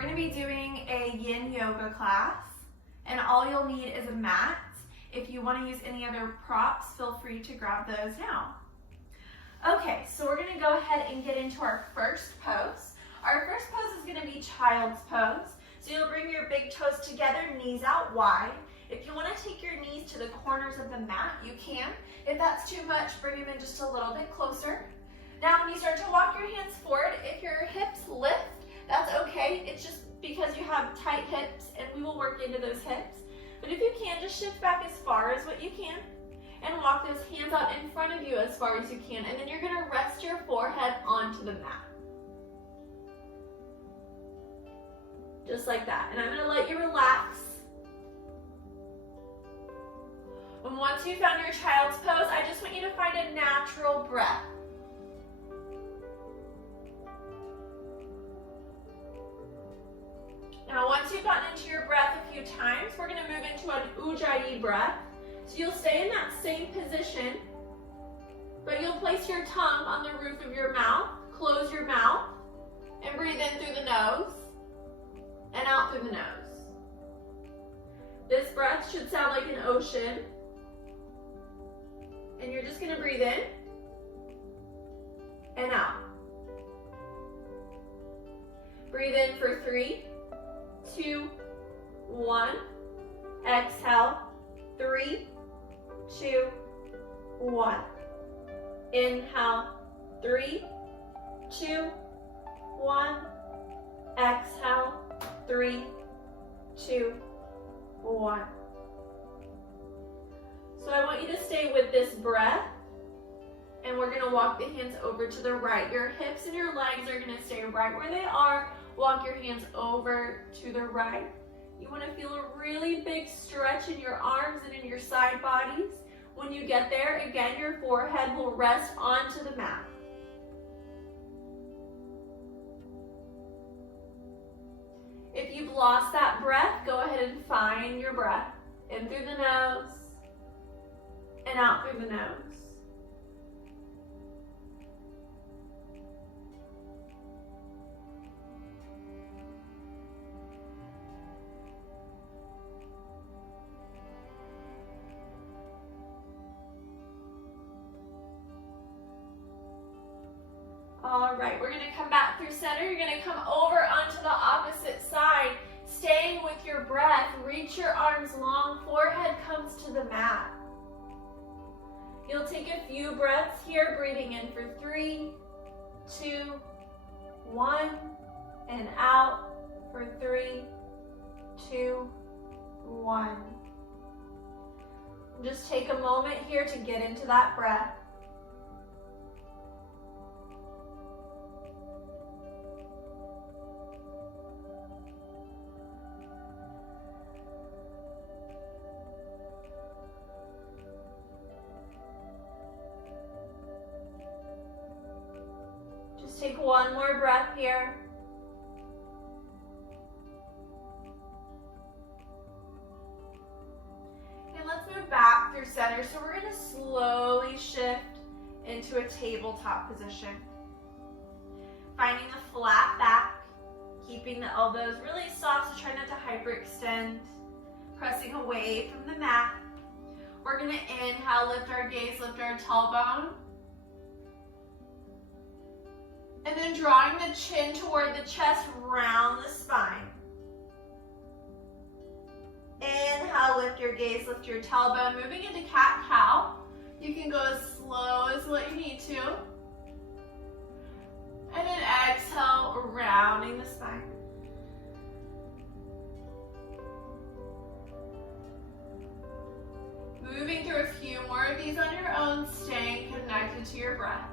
we're going to be doing a Yin Yoga class, and all you'll need is a mat. If you want to use any other props, feel free to grab those now. Okay, so we're going to go ahead and get into our first pose. Our first pose is going to be child's pose. So you'll bring your big toes together, knees out wide. If you want to take your knees to the corners of the mat, you can. If that's too much, bring them in just a little bit closer. Now when you start to walk your hands forward, if your hips lift, that's okay. It's just because you have tight hips and we will work into those hips. But if you can, just shift back as far as what you can and walk those hands out in front of you as far as you can. And then you're going to rest your forehead onto the mat. Just like that. And I'm going to let you relax. And once you found your child's pose, I just want you to find a natural breath. Now, once you've gotten into your breath a few times, we're going to move into an Ujjayi Breath. So you'll stay in that same position, but you'll place your tongue on the roof of your mouth, close your mouth, and breathe in through the nose and out through the nose. This breath should sound like an ocean. And you're just going to breathe in and out. Breathe in for 3, 2, 1. Exhale. 3, 2, 1. Inhale. 3, 2, 1. Exhale. 3, 2, 1. So I want you to stay with this breath, and we're going to walk the hands over to the right. Your hips and your legs are going to stay right where they are. Walk your hands over to the right. You want to feel a really big stretch in your arms and in your side bodies. When you get there, again, your forehead will rest onto the mat. If you've lost that breath, go ahead and find your breath. In through the nose and out through the nose. All right, we're going to come back through center. You're going to come over onto the opposite side. Staying with your breath, reach your arms long, forehead comes to the mat. You'll take a few breaths here, breathing in for 3, 2, 1, and out for 3, 2, 1. Just take a moment here to get into that breath. Take one more breath here. And let's move back through center. So we're going to slowly shift into a tabletop position. Finding a flat back, keeping the elbows really soft, so try not to hyperextend. Pressing away from the mat. We're going to inhale, lift our gaze, lift our tailbone. And then drawing the chin toward the chest, round the spine. Inhale, lift your gaze, lift your tailbone. Moving into cat-cow. You can go as slow as what you need to. And then exhale, rounding the spine. Moving through a few more of these on your own, staying connected to your breath.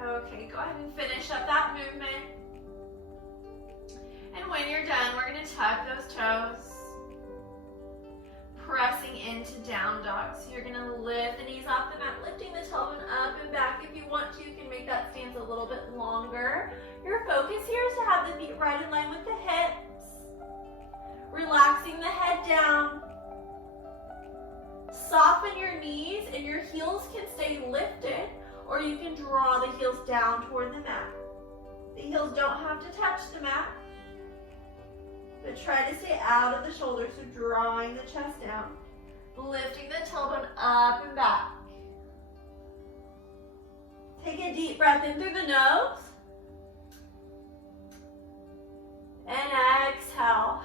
Okay, go ahead and finish up that movement. And when you're done, we're going to tuck those toes. pressing into down dog. So you're gonna lift the knees off the mat, lifting the tailbone up and back. If you want to, you can make that stance a little bit longer. Your focus here is to have the feet right in line with the hips. Relaxing the head down. Soften your knees and your heels can stay lifted, or you can draw the heels down toward the mat. The heels don't have to touch the mat, but try to stay out of the shoulders, so drawing the chest down, lifting the tailbone up and back. Take a deep breath in through the nose, and exhale.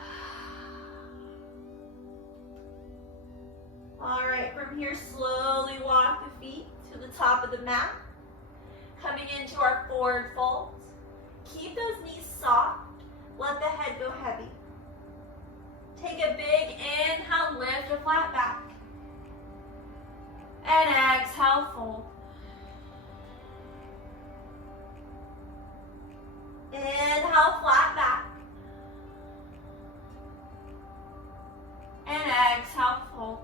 All right, from here, slowly walk the feet to the top of the mat, coming into our forward folds. Keep those knees soft, let the head go heavy. Take a big inhale, lift a flat back. And exhale, fold. Inhale, flat back. And exhale, fold.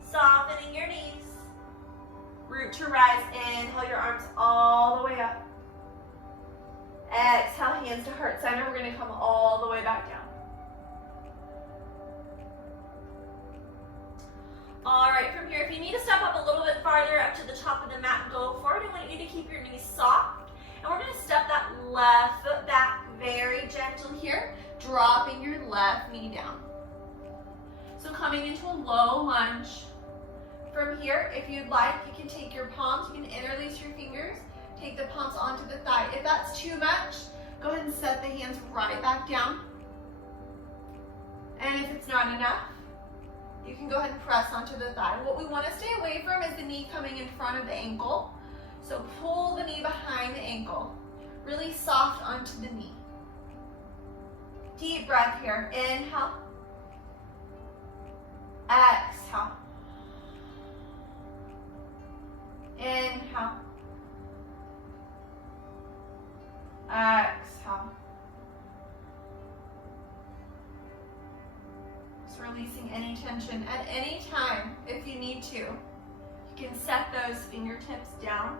Softening your knees. Root to rise, inhale your arms all the way up. Exhale, hands to heart center. We're going to come all the way back down. All right, from here, if you need to step up a little bit farther up to the top of the mat, go for it. I want you to keep your knees soft. And we're going to step that left foot back, very gentle here, dropping your left knee down. So coming into a low lunge. From here, if you'd like, you can take your palms, you can interlace your fingers, take the palms onto the thigh. If that's too much, go ahead and set the hands right back down. And if it's not enough, you can go ahead and press onto the thigh. What we want to stay away from is the knee coming in front of the ankle. So pull the knee behind the ankle, really soft onto the knee. Deep breath here, inhale, exhale. Inhale. Exhale. Just releasing any tension at any time if you need to. You can set those fingertips down.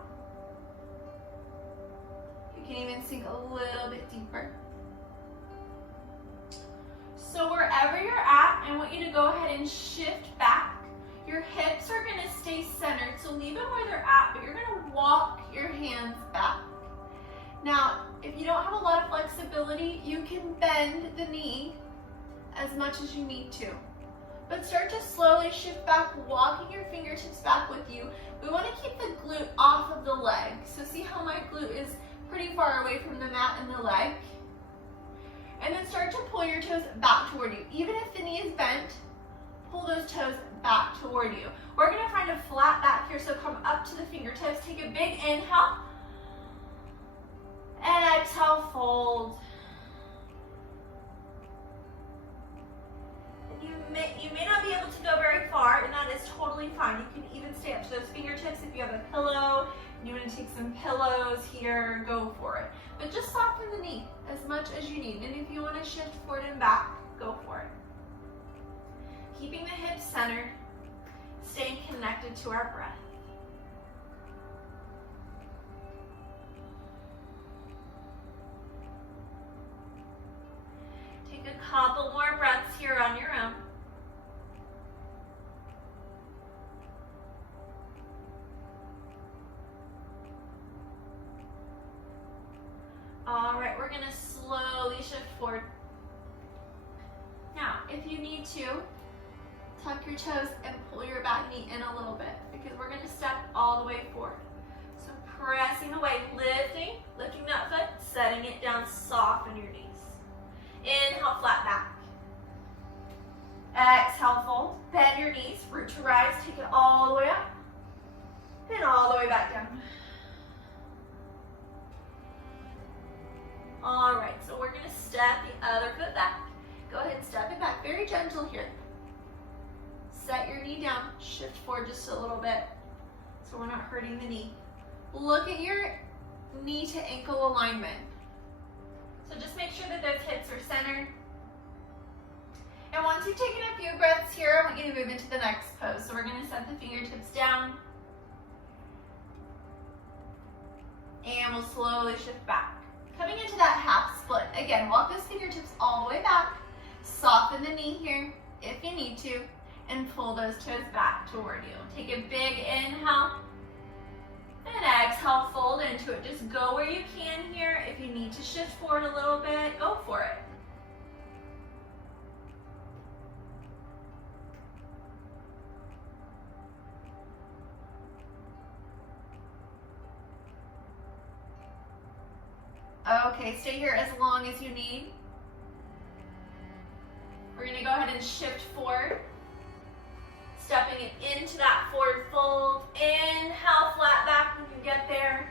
You can even sink a little bit deeper. So wherever you're at, I want you to go ahead and shift back. Your hips are going to stay centered, so leave them where they're at, but you're going to walk your hands back. Now, if you don't have a lot of flexibility, you can bend the knee as much as you need to. But start to slowly shift back, walking your fingertips back with you. We want to keep the glute off of the leg. So see how my glute is pretty far away from the mat and the leg? And then start to pull your toes back toward you. Even if the knee is bent, pull those toes back toward you. We're going to find a flat back here, so come up to the fingertips. Take a big inhale. And exhale, fold. And you may not be able to go very far, and that is totally fine. You can even stay up to those fingertips if you have a pillow. You want to take some pillows here, go for it. But just soften the knee as much as you need. And if you want to shift forward and back, go for it. Keeping the hips centered, staying connected to our breath. Take a couple more breaths here on your own. All right, we're going to slowly shift forward. Now, if you need to, tuck your toes and pull your back knee in a little bit because we're going to step all the way forward. So pressing away, lifting that foot, setting it down, soften your knees. Inhale, flat back. Exhale, fold. Bend your knees, root to rise, take it all the way up. And all the way back down. All right, so we're going to step the other foot back. Go ahead and step it back, very gentle here. Set your knee down, shift forward just a little bit so we're not hurting the knee. Look at your knee to ankle alignment. So just make sure that those hips are centered. And once you've taken a few breaths here, I want you to move into the next pose. So we're going to set the fingertips down. And we'll slowly shift back. Coming into that half split. Again, walk those fingertips all the way back. Soften the knee here if you need to. And pull those toes back toward you. Take a big inhale. And exhale, fold into it. Just go where you can here. If you need to shift forward a little bit, go for it. Okay, stay here as long as you need. We're going to go ahead and shift forward. Stepping it into that forward fold. Inhale, flat back when you get there.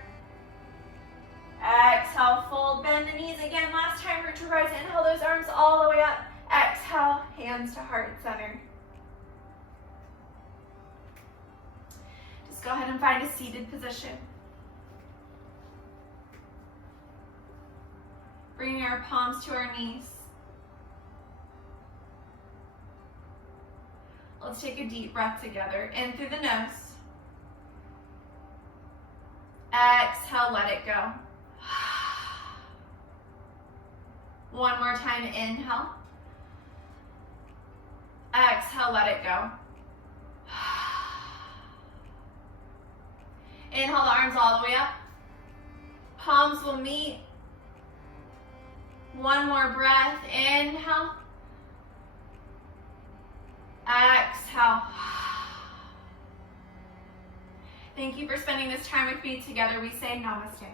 Exhale, fold, bend the knees again. Last time, root to rise. Inhale those arms all the way up. Exhale, hands to heart center. Just go ahead and find a seated position. Bringing our palms to our knees. Let's take a deep breath together. In through the nose. Exhale, let it go. One more time, inhale. Exhale, let it go. Inhale the arms all the way up. Palms will meet. One more breath. Inhale. Exhale. Thank you for spending this time with me together. We say namaste.